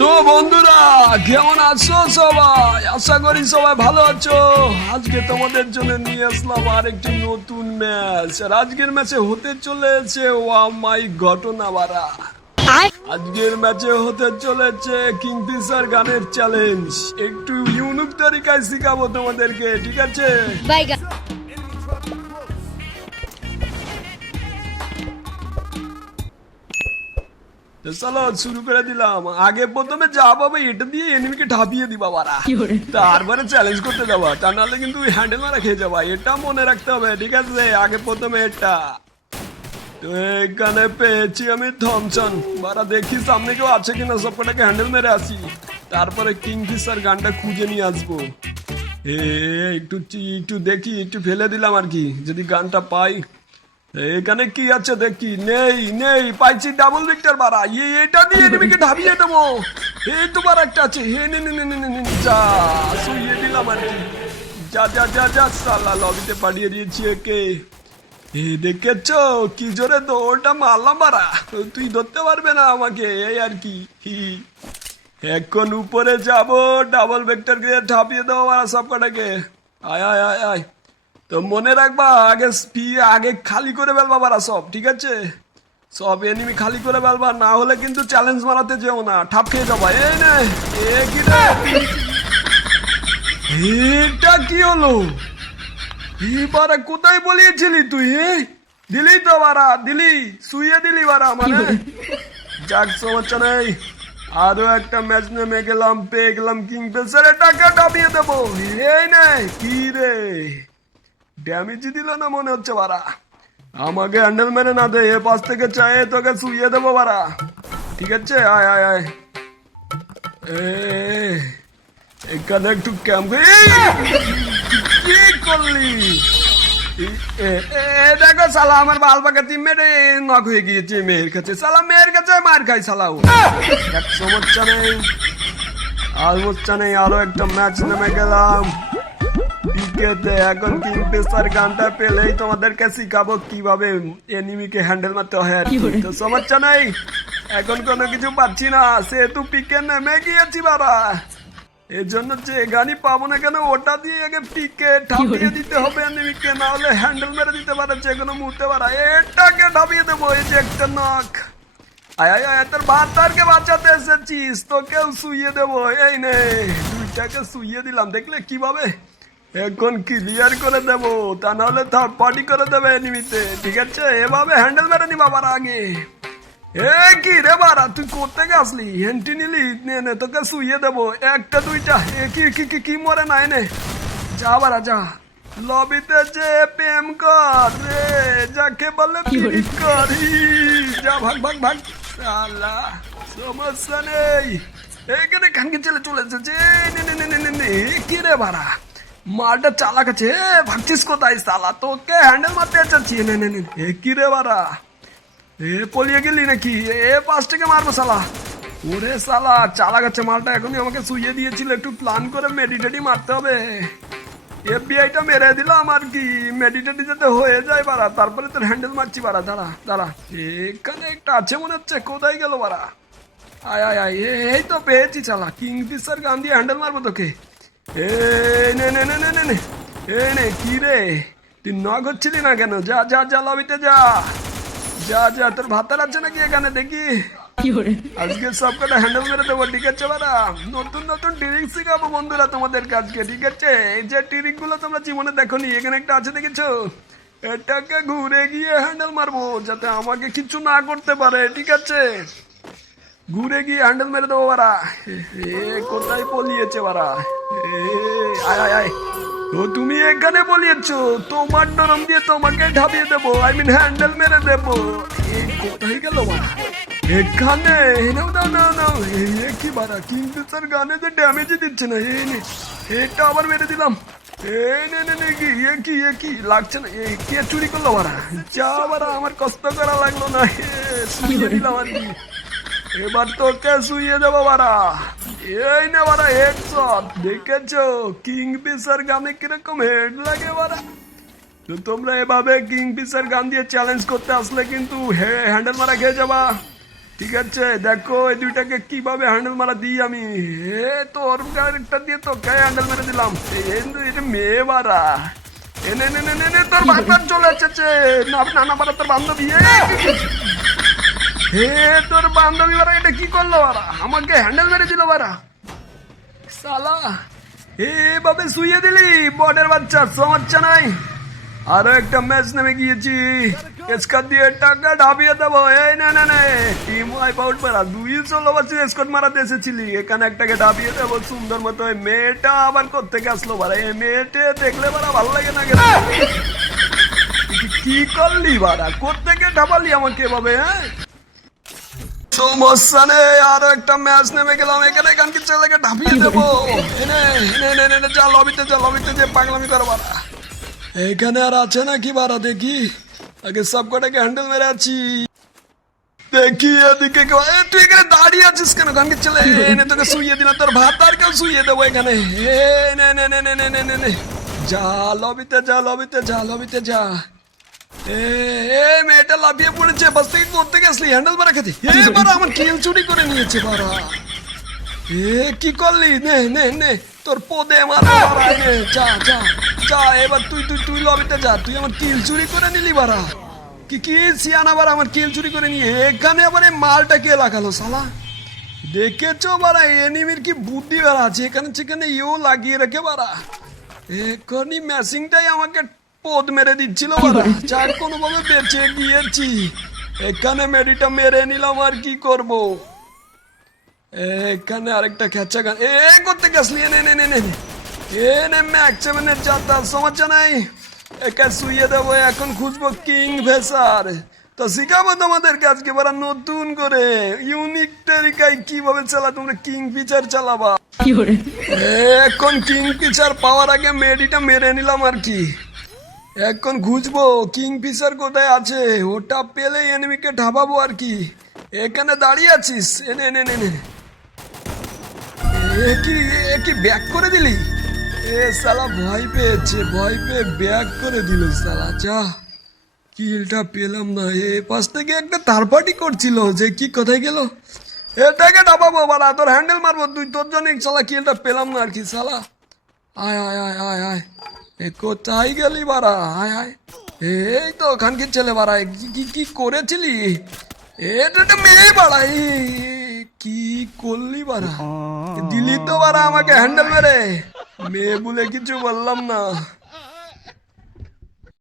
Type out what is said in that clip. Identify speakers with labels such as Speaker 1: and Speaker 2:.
Speaker 1: তো বন্ধুরা কেমন আছো সবাই? আশা করি সবাই ভালো আছো। আজকে তোমাদের জন্য নিয়ে আসলাম আর একটি নতুন ম্যাচ। আর আজকের ম্যাচে হতে চলেছে ওয়া মাই ঘটনা বারা আজকের ম্যাচে হতে চলেছে কিংফিশার গানের চ্যালেঞ্জ একটু ইউনিক তরিকায় শিখাবো তোমাদেরকে ঠিক আছে? চলো শুরু করে দিলাম। আগে প্রথমে যা পাবে এটা দিয়ে এনিমিকে ঢাপিয়ে দিবা বারা তারপরে চ্যালেঞ্জ করতে যাবা। তা নাহলে কিন্তু হ্যান্ডেল মারা খেয়ে যাবা। এটা মনে রাখতে হবে ঠিক আছে? আগে প্রথমে এটা। তো এখানে পেয়েছি আমি থমসন বারা দেখি সামনে কেউ আছে কিনা? সব কটাকে হ্যান্ডেল মেরে আসি। তারপরে কিংফিশার গানটা খুঁজে নিয়ে আসব। এ একটু একটু দেখি একটু ফেলে দিলাম আর কি। যদি গানটা পাই এখানে কি আছে দেখি? নেই নেই, পাইছি ডাবল ভিক্টর বাড়া এ এটা দিয়ে এনিমিকে ঢাবিয়ে দেবো। এই তো বার একটা আছে। হে নে নে নে নে নে যা, শুইয়ে দিলাম আর কি। যা যা যা যা সালা লবিতে পাঠিয়ে দিয়েছি একে। এ, দেখেছ? কি জোরে দৌড়টা মারলাম বাড়া তুই ধরতে পারবে না আমাকে, এই আর কি। এখন উপরে যাব ডাবল ভেক্টর দিয়ে ঢাপিয়ে দেবো মারা সব কটাকে আয় আয় আয় আয়। তো মনে রাখবা আগে স্পি আগে খালি করে ফেলবা বারা সব ঠিক আছে? সব এনিমি খালি করে ফেলবা না হলে কিন্তু চ্যালেঞ্জ মারাতে যেও না ঠাপ খেয়ে যাবা। এই নে এ কি রে? এটা কি হলো? এবারে কোথায় বলিয়েছিলি তুই দিলি তো বারা দিলি শুয়ে দিলি বারা মানে যাক সমস্যা নেই। আরও একটা ম্যাচ নেমে গেলাম পেয়ে গেলাম কিং পেসারে টাকা ডাবিয়ে দেবো। এই নে কি রে? ড্যামেজ দিল না মনে হচ্ছে বারা আমাকে হ্যান্ডেল মেরে না দে, এ পাশ থেকে চায়ে তোকে শুয়ে দেবো বারা ঠিক আছে? আয় আয় আয়। এখানে একটু ক্যাম্প কি করলি? দেখো সালা আমার বাল পাকাতি মেরে নক হয়ে গিয়েছে, মেয়ের কাছে। সালা মেয়ের কাছে মার খাই সালা ও। এক সমস্যা নেই আর সমস্যা নেই, আরও একটা ম্যাচ নেমে গেলাম। পিকেতে এখন কিংফিশার গানটা পেলেই তোমাদেরকে শিখাবো কীভাবে এনিমিকে হ্যান্ডেল মারতে হয় আর কি। তো সমস্যা নেই। এখন কোনো কিছু পাচ্ছি না। সেহেতু পিকে নেমে গিয়েছি বাবা। এর জন্য যে গানই পাবো না কেন ওটা দিয়ে আগে পিকে ঢাপিয়ে দিতে হবে এনিমিকে না হলে হ্যান্ডেল মেরে দিতে পারে যে কোনো মুহূর্তে পারা এটাকে ঢাপিয়ে দেবো এই যে একটা নখ আয় আয় আয় তোর বাচ্চারকে বাঁচাতে এসেছিস। তোকেও শুইয়ে দেবো। এই নে দুইটাকে শুইয়ে দিলাম। দেখলে কীভাবে? এখন ক্লিয়ার করে দেবো। তা নাহলে থার্ড পার্টি করে দেবে এনিমিতে ঠিক আছে? এভাবে হ্যান্ডেল মেরে নি বাবার আগে। এ কি রে বারা তুই করতে আসলি? হেন্টি নিলি? নে নে তোকে শুইয়ে দেবো। একটা দুইটা। এ কি কি কি কি মরে নে? যা বারা যা। লবিতে যে প্রেম কর রে যাকে বলে পিরিত কর। যা ভাগ ভাগ ভাগ। সালা সমস্যা নেই। এখানে খানকে চলে চলে এসেছে। নে নে নে নে নে নে কি রে বারা মালটা চালাক আছে। এ, ভাগছিস কোথায় সালা তোকে হ্যান্ডেল মারতে চাচ্ছি নে নে এ কি রে বারা এ পলিয়ে গেলি নাকি? এ পাঁচ থেকে মারবো সালা ওরে সালা চালা গেছে মালটা এখনই আমাকে শুইয়ে দিয়েছিল। একটু প্ল্যান করে মেডিটেটি মারতে হবে। এফবিআইটা মেরে দিলাম আর কি। মেডিটেটি যাতে হয়ে যায় বাড়া। তারপরে তোর হ্যান্ডেল মারছি বাড়া। দাঁড়া দাঁড়া। এখানে একটা আছে মনে হচ্ছে। কোথায় গেল বাড়া? আয় আয় আয়। এই তো পেয়েছি চালা কিং ফিশার গান দিয়ে হ্যান্ডেল মারবো তোকে। এই নে নে নে নে নে নে। এই নে কি রে? তুই নগ হচ্ছিলি না কেন? যা যা যা লবিতে যা। যা যা তোর ভাতার আছে নাকি এখানে? দেখি। আজকে সব কটা হ্যান্ডেল মেরে দেবো ঠিক আছে বারা নতুন নতুন ট্রিক শিখাবো বন্ধুরা তোমাদের কাজকে ঠিক আছে? এই যে ট্রিকগুলো তোমরা জীবনে দেখোনি এখানে একটা আছে দেখেছ? এটাকে ঘুরে গিয়ে হ্যান্ডেল মারবো যাতে আমাকে কিছু না করতে পারে ঠিক আছে? ঘুরে গিয়ে হ্যান্ডেল মেরে দেবো বারা এ কোথায় পলিয়েছে বারা আয় আয় আয়। তো তুমি এখানে বলিয়েছো তোমার নরম দিয়ে তোমাকে ঢাবিয়ে দেবো আই মিন হ্যান্ডেল মেরে দেবো। কোথায় গেল এখানে নাও নাও নাও এ কি কিন্তু গানে যে দিচ্ছে না এই নে, এটা আবার মেরে দিলাম। নে নে নে, কি, এ কি এ কি? লাগছে না, এ কে চুরি করল বারা যা আমার কষ্ট করা লাগল না শুয়ে দিলাম এবার তোকে শুয়ে দেবো বারা এই নে বারা হেড শট দেখেছ? কিং ফিশার গানে কীরকম হেড লাগে বারা তো তোমরা এভাবে কিং ফিশার গান দিয়ে চ্যালেঞ্জ করতে আসলে কিন্তু হ্যান্ডেল মারা খেয়ে যাবা। ঠিক আছে? দেখো এই দুইটাকে কীভাবে হ্যান্ডেল মারা দিই আমি। এ তোর একটা দিয়ে তোকে হ্যান্ডেল মেরে দিলাম। এটা মেয়ে বাড়া। এনে নে নে নে নে তোর বাচ্চা চলে এসেছে। না নানা বাড়া তোর বান্ধবী। এ, হে তোর বান্ধবী বাড়া এটা কি করল বাড়া আমাকে হ্যান্ডেল মেরে দিল বাড়া সালা এভাবে শুয়ে দিলি? বনের বাচ্চা, সমস্যা নাই। আরও একটা ম্যাচ নেমে গিয়েছি। স্কট দিয়ে টাকা ঢাবিয়ে দেবো। এই না না না। টিম ওয়াইপ আউট মারা। দুই ষোলো বছর স্কট মারাতে এসেছিলি। এখানে একটাকে ঢাবিয়ে দেবো। সুন্দর মতো মেয়েটা আবার কোথেকে আসলো বারা এই মেয়েটে দেখলে বারা ভালো লাগে না কি করলি বারা কোথেকে ঢাবালি আমাকে এভাবে হ্যাঁ? সমস্যা নেই আরও একটা ম্যাচ নেমে গেলাম। এখানে এখানকে ছেলেকে ঢাপিয়ে দেবো। এনে এনে এনে যা লবিতে যা লবিতে যে পাগলামি করো বাড়া এখানে আর আছে নাকি বাড়া দেখি? আগে সব কটাকে হ্যান্ডেল মেরে আছি। দেখি এদিকে তুই এখানে দাঁড়িয়ে আছিস কেন গানকে চলে এনে তোকে শুইয়ে দিলাম, তোর ভাত আর কেউ শুইয়ে দেবো এখানে। নে নে নে নে নে নে নে নে যা লবিতে যা লবিতে যা লবিতে যা। এ এ লাফিয়ে পড়েছে বাস থেকে করতে গেছলি হ্যান্ডেল মারা খেতে। এ বারা আমার কিল চুরি করে নিয়েছে বারা এ কি করলি? নে নে নে তোর পদে মারা বারা নে যা যা যা এবার তুই তুই তুই লবিতে যা তুই আমার কিল চুরি করে নিলি বারা কি কি সিয়ান আবার আমার কিল চুরি করে নিয়ে। এখানে আবার এই মালটা কে লাগালো সালা দেখেছ বারা এনিমির কি বুদ্ধি বাড়া আছে? এখানে সেখানে ইও লাগিয়ে রেখে বারা এখনই ম্যাসিংটাই আমাকে পদ মেরে দিচ্ছিল বারা যার কোনো ভাবে বেঁচে গিয়েছি। এখানে মেডিটা মেরে নিলাম আর কি করব? এখানে আরেকটা খেচা গান। এ করতে গেছলি নে নে নে নে। এ নে সেভেনের যাত্রা। সমস্যা নাই একা শুয়ে দেবো এখন খুঁজবো কিং ভেসার। তো শিখাবো তোমাদেরকে আজকে বারা নতুন করে। ইউনিক তরিকায় কীভাবে চালা তোমরা কিং ফিচার চালাবা। এখন কিং ফিচার পাওয়ার আগে মেডিটা মেরে নিলাম আর কি। এখন খুঁজবো কিং ফিশার কোথায় আছে? ওটা পেলে এনিমিকে ঢাবাবো আর কি। এখানে দাঁড়িয়ে আছিস? এনে এনে এনে, কি এ কি ব্যাক করে দিলি? এ সালা ভয় পেয়েছে ভয় পেয়ে ব্যাক করে দিল সালা যা। কিলটা পেলাম না। এ পাশ থেকে একটা তারপাটি করছিল যে কি কোথায় গেল? এটাকে ডাবাবো বাড়া তোর হ্যান্ডেল মারবো। তুই তোর জন্য সালা কিলটা পেলাম না আর কি সালা আয় আয় আয় আয় আয়। কোথায় গেলি বাড়া আয় আয় এই তো ওখানকে ছেলে বাড়া কি কি- করেছিলি? এটা মেয়ে বাড়া এই, এই, কি করলি বাড়া? দিলি তো বাড়া আমাকে হ্যান্ডেল মেরে। মেয়ে বলে কিছু বললাম না।